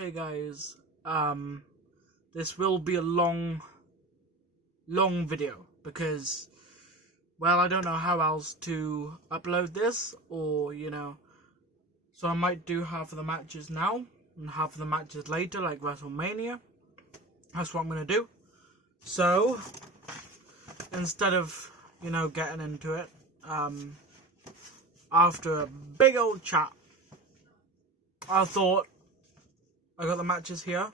Hey guys, this will be a long video because, well, I don't know how else to upload this, or, so I might do half of the matches now and half of the matches later, like WrestleMania. That's what I'm going to do. So, instead of, getting into it, after a big old chat, I thought, I got the matches here,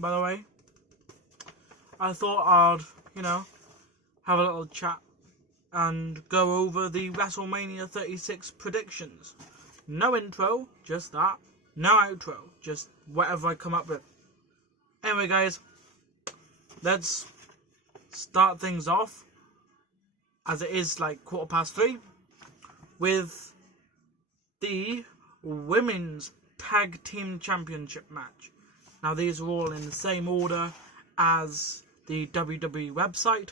by the way. I thought I'd, have a little chat and go over the WrestleMania 36 predictions. No intro, just that. No outro, just whatever I come up with. Anyway, guys, let's start things off, as it is like 3:15, with the Women's Tag Team Championship match. Now, these are all in the same order as the WWE website,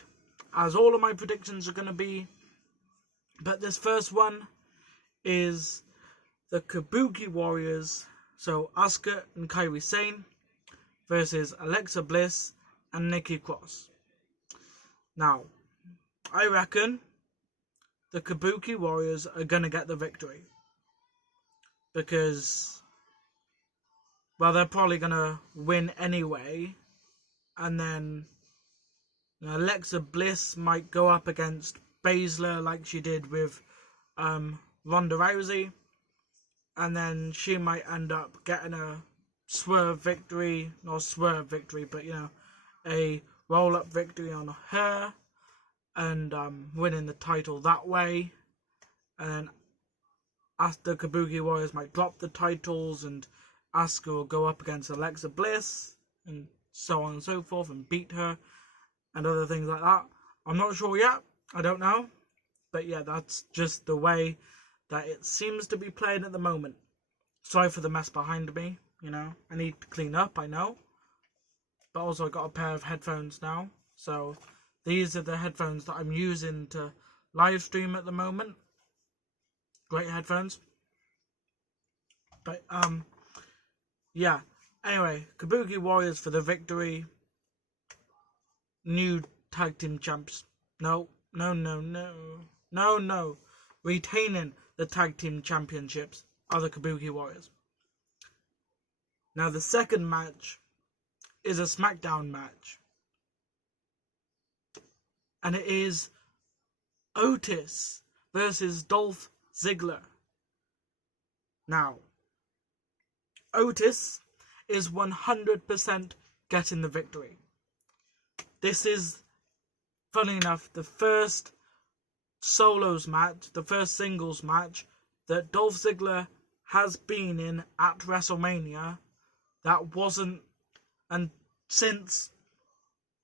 as all of my predictions are going to be. But this first one is the Kabuki Warriors, so Asuka and Kairi Sane, versus Alexa Bliss and Nikki Cross. Now, I reckon the Kabuki Warriors are going to get the victory, because, well, they're probably going to win anyway, and then Alexa Bliss might go up against Baszler like she did with Ronda Rousey, and then she might end up getting a swerve victory, not swerve victory, but a roll-up victory on her, and winning the title that way. And then the Kabuki Warriors might drop the titles, and Asuka will go up against Alexa Bliss, and so on and so forth, and beat her, and other things like that. I'm not sure yet. I don't know. But yeah, that's just the way that it seems to be playing at the moment. Sorry for the mess behind me, I need to clean up, I know. But also I got a pair of headphones now. So these are the headphones that I'm using to live stream at the moment. Great headphones. But, yeah. Anyway, Kabuki Warriors for the victory. New tag team champs. No. Retaining the tag team championships are the Kabuki Warriors. Now, the second match is a SmackDown match. And it is Otis versus Dolph Ziggler. Now, Otis is 100% getting the victory. This is, funny enough, the first solos match, the first singles match that Dolph Ziggler has been in at WrestleMania that wasn't, and since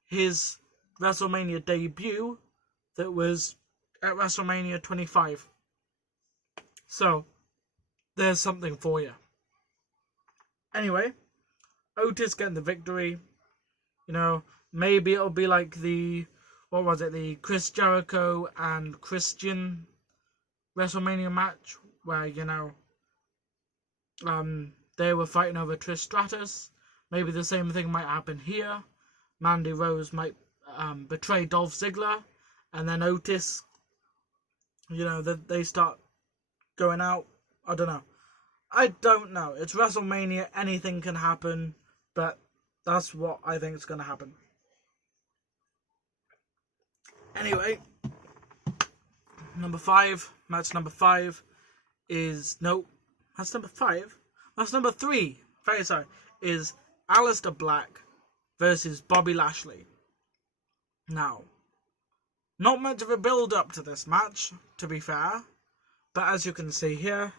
his WrestleMania debut that was at WrestleMania 25. So, there's something for you. Anyway, Otis getting the victory. Maybe it'll be like the Chris Jericho and Christian WrestleMania match, where, they were fighting over Trish Stratus. Maybe the same thing might happen here. Mandy Rose might betray Dolph Ziggler, and then Otis, they start going out. I don't know. It's WrestleMania, anything can happen, but that's what I think is going to happen. Anyway, match number 5 is, that's number 5? That's number 3, very sorry, is Aleister Black versus Bobby Lashley. Now, not much of a build-up to this match, to be fair, but as you can see here,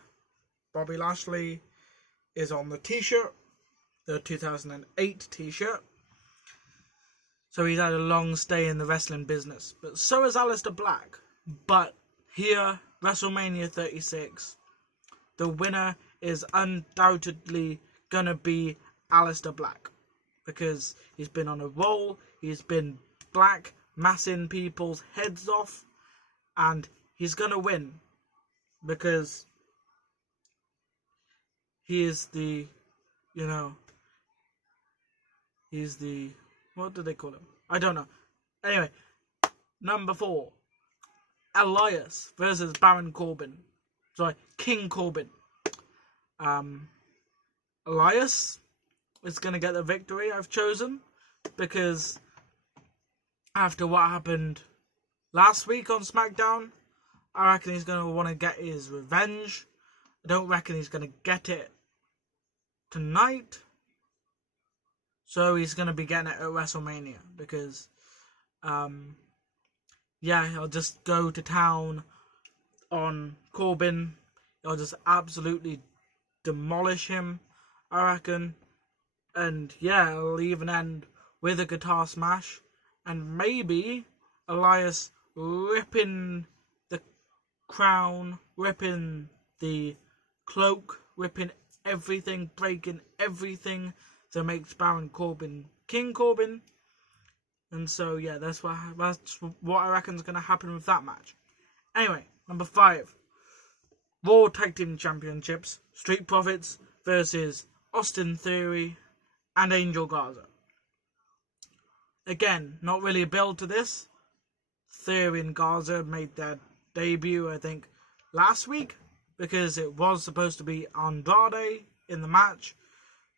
Bobby Lashley is on the t-shirt, the 2008 t-shirt. So he's had a long stay in the wrestling business. But so is Aleister Black. But here, WrestleMania 36, the winner is undoubtedly going to be Aleister Black. Because he's been on a roll, he's been black, massing people's heads off, and he's going to win. Because he is the, He's the... What do they call him? I don't know. Anyway, number 4. Elias versus Baron Corbin. Sorry, King Corbin. Elias is going to get the victory, I've chosen, because after what happened last week on SmackDown, I reckon he's going to want to get his revenge. I don't reckon he's going to get it tonight. So he's going to be getting it at WrestleMania because, he'll just go to town on Corbin. He'll just absolutely demolish him, I reckon. And yeah, it'll even end with a guitar smash. And maybe Elias ripping the crown, ripping the cloak, ripping everything, breaking everything that makes Baron Corbin King Corbin. And so yeah, that's what I reckon is going to happen with that match. Anyway, number 5. Raw Tag Team Championships. Street Profits versus Austin Theory and Angel Garza. Again, not really a build to this. Theory and Garza made their debut, I think, last week, because it was supposed to be Andrade in the match,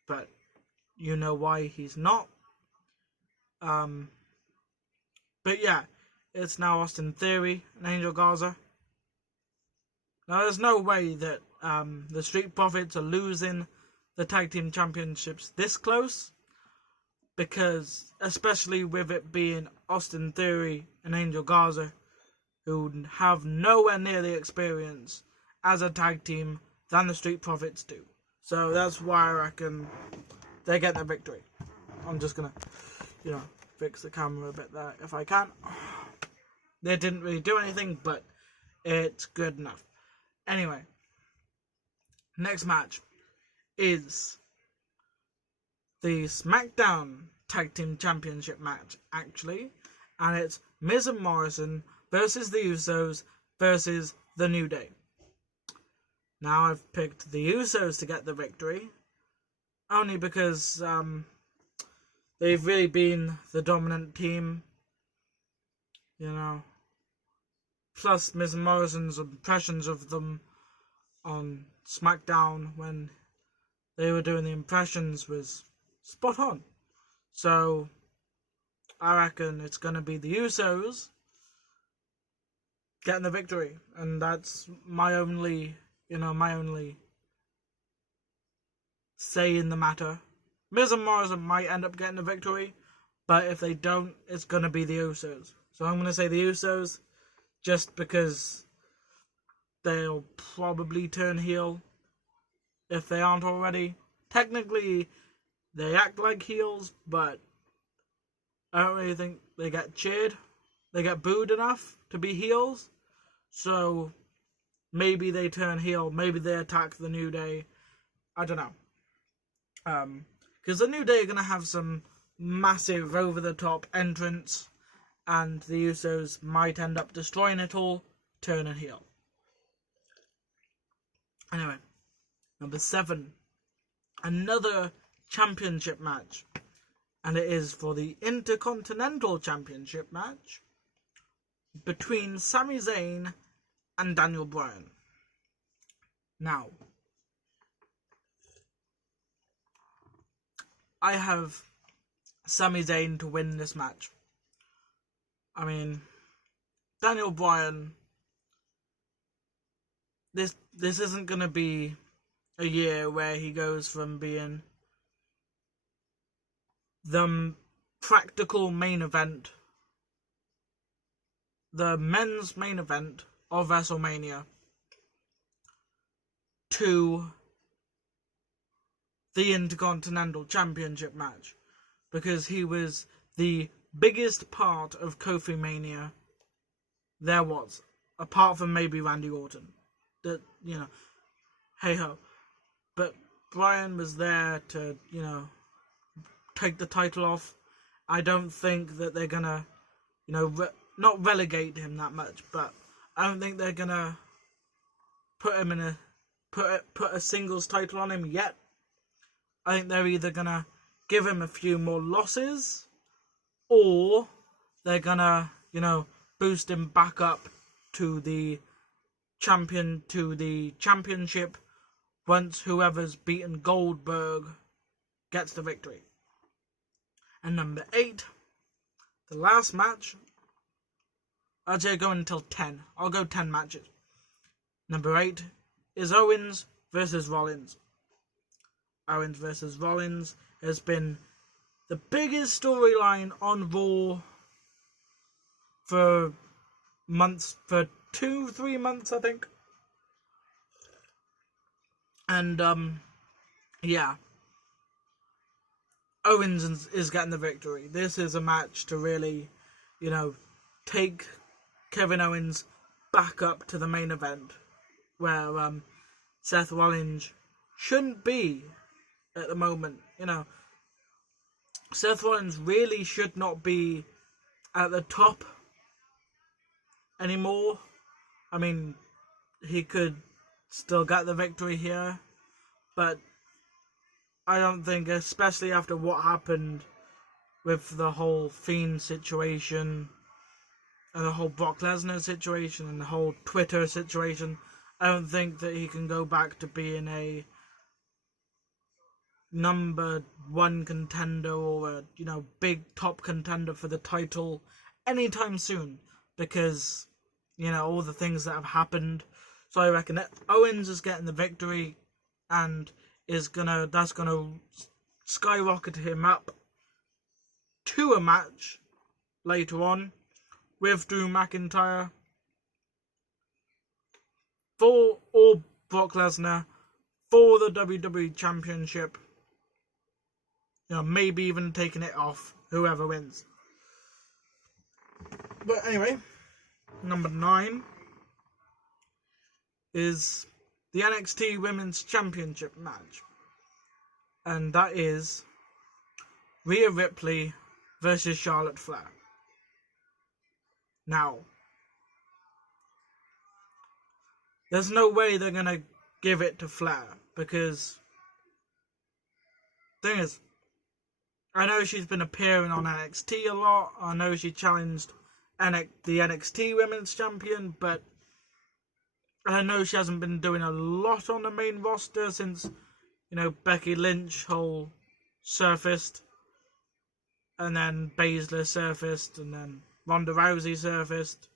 but you know why he's not. But yeah, it's now Austin Theory and Angel Garza. Now, there's no way that the Street Profits are losing the Tag Team Championships this close, because, especially with it being Austin Theory and Angel Garza, who have nowhere near the experience as a tag team than the Street Profits do. So that's why I reckon they get the victory. I'm just going to, fix the camera a bit there if I can. They didn't really do anything, but it's good enough. Anyway, next match is the SmackDown Tag Team Championship match, actually. And it's Miz and Morrison versus the Usos versus the New Day. Now, I've picked the Usos to get the victory, only because they've really been the dominant team, Plus, Miz and Morrison's impressions of them on SmackDown when they were doing the impressions was spot on. So, I reckon it's going to be the Usos getting the victory. And that's my only say in the matter. Miz and Morrison might end up getting the victory, but if they don't, it's going to be the Usos. So I'm going to say the Usos, just because they'll probably turn heel if they aren't already. Technically, they act like heels, but I don't really think they get cheered. They get booed enough to be heels. So maybe they turn heel. Maybe they attack the New Day. I don't know. Because the New Day are going to have some massive over-the-top entrance, and the Usos might end up destroying it all, turning heel. Anyway, number 7. Another championship match. And it is for the Intercontinental Championship match between Sami Zayn and Daniel Bryan. Now, I have Sami Zayn to win this match. I mean, Daniel Bryan, this isn't going to be a year where he goes from being the practical main event, the men's main event of WrestleMania, to the Intercontinental Championship match, because he was the biggest part of Kofi Mania there was, apart from maybe Randy Orton. That, hey ho. But Bryan was there to, take the title off. I don't think that they're gonna, not relegate him that much, but I don't think they're gonna put him in put a singles title on him yet. I think they're either gonna give him a few more losses, or they're gonna, boost him back up to the championship once whoever's beaten Goldberg gets the victory. And number 8, the last match. I'd say go until 10. I'll go 10 matches. Number 8 is Owens versus Rollins. Owens versus Rollins has been the biggest storyline on Raw for months, for 2-3 months, I think. And, yeah. Owens is getting the victory. This is a match to really, take Kevin Owens back up to the main event, where Seth Rollins shouldn't be at the moment. Seth Rollins really should not be at the top anymore. I mean, he could still get the victory here, but I don't think, especially after what happened with the whole Fiend situation and the whole Brock Lesnar situation and the whole Twitter situation, I don't think that he can go back to being a number 1 contender or a, big top contender for the title anytime soon, because, all the things that have happened. So I reckon that Owens is getting the victory, and that's gonna skyrocket him up to a match later on with Drew McIntyre or Brock Lesnar for the WWE Championship. Maybe even taking it off whoever wins. But anyway, number 9 is the NXT Women's Championship match. And that is Rhea Ripley versus Charlotte Flair. Now, there's no way they're going to give it to Flair, because thing is, I know she's been appearing on NXT a lot. I know she challenged the NXT Women's Champion, but I know she hasn't been doing a lot on the main roster since, Becky Lynch whole surfaced, and then Baszler surfaced, and then Ronda Rousey surfaced,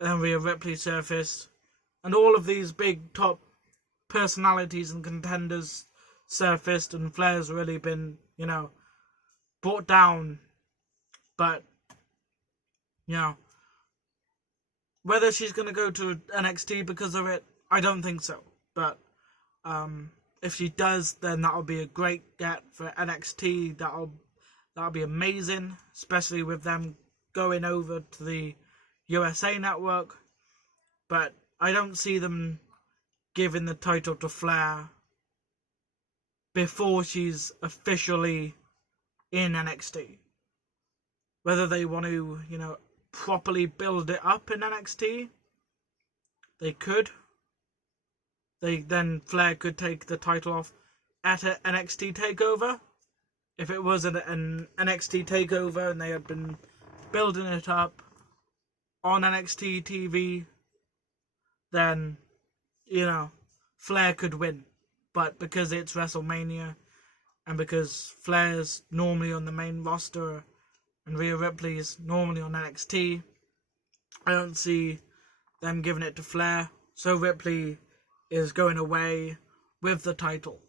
and then Rhea Ripley surfaced, and all of these big top personalities and contenders surfaced, and Flair's really been, brought down. But, whether she's going to go to NXT because of it, I don't think so. But if she does, then that'll be a great get for NXT. That'll be amazing, especially with them going over to the USA Network. But I don't see them giving the title to Flair before she's officially in NXT. Whether they want to, properly build it up in NXT, they could. Then Flair could take the title off at an NXT takeover. If it was an NXT takeover and they had been building it up on NXT TV, then, Flair could win. But because it's WrestleMania, and because Flair's normally on the main roster and Rhea Ripley is normally on NXT, I don't see them giving it to Flair. So Ripley is going away with the title.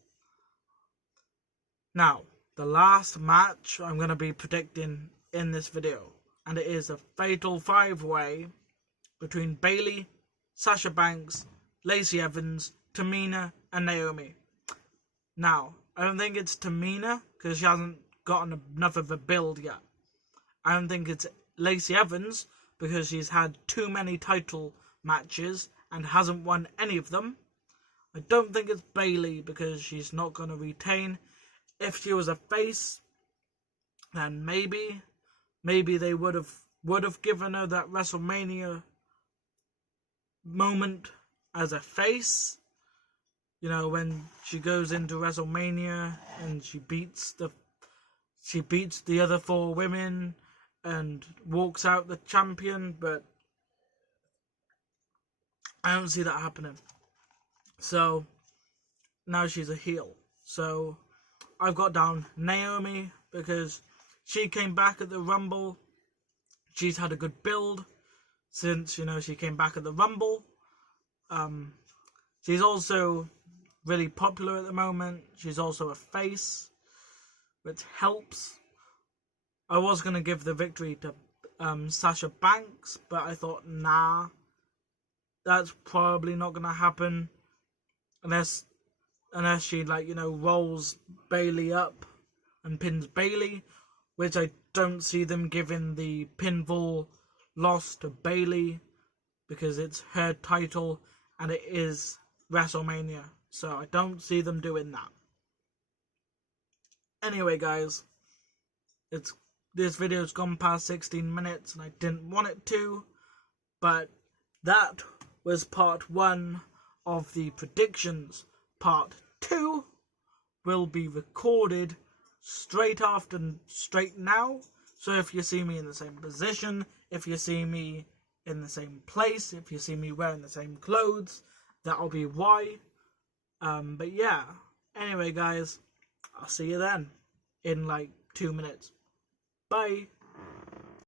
Now, the last match I'm going to be predicting in this video, and it is a fatal 5-way between Bayley, Sasha Banks, Lacey Evans, Tamina, and Naomi. Now, I don't think it's Tamina, because she hasn't gotten enough of a build yet. I don't think it's Lacey Evans, because she's had too many title matches and hasn't won any of them. I don't think it's Bayley, because she's not going to retain. If she was a face, then maybe they would have given her that WrestleMania moment as a face. When she goes into WrestleMania and she beats the she beats the other 4 women and walks out the champion, but I don't see that happening. So now she's a heel. So I've got down Naomi because she came back at the Rumble. She's had a good build since, she came back at the Rumble. She's also really popular at the moment. She's also a face, which helps. I was going to give the victory to Sasha Banks, but I thought, nah, that's probably not going to happen unless she, rolls Bayley up and pins Bayley, which I don't see them giving the pinfall loss to Bayley because it's her title and it is WrestleMania. So I don't see them doing that. Anyway, guys, this video's gone past 16 minutes and I didn't want it to, but that was part 1 of the predictions. Part 2 will be recorded straight now. So if you see me in the same position, if you see me in the same place, if you see me wearing the same clothes, that'll be why. But yeah, anyway guys, I'll see you then in 2 minutes. Bye.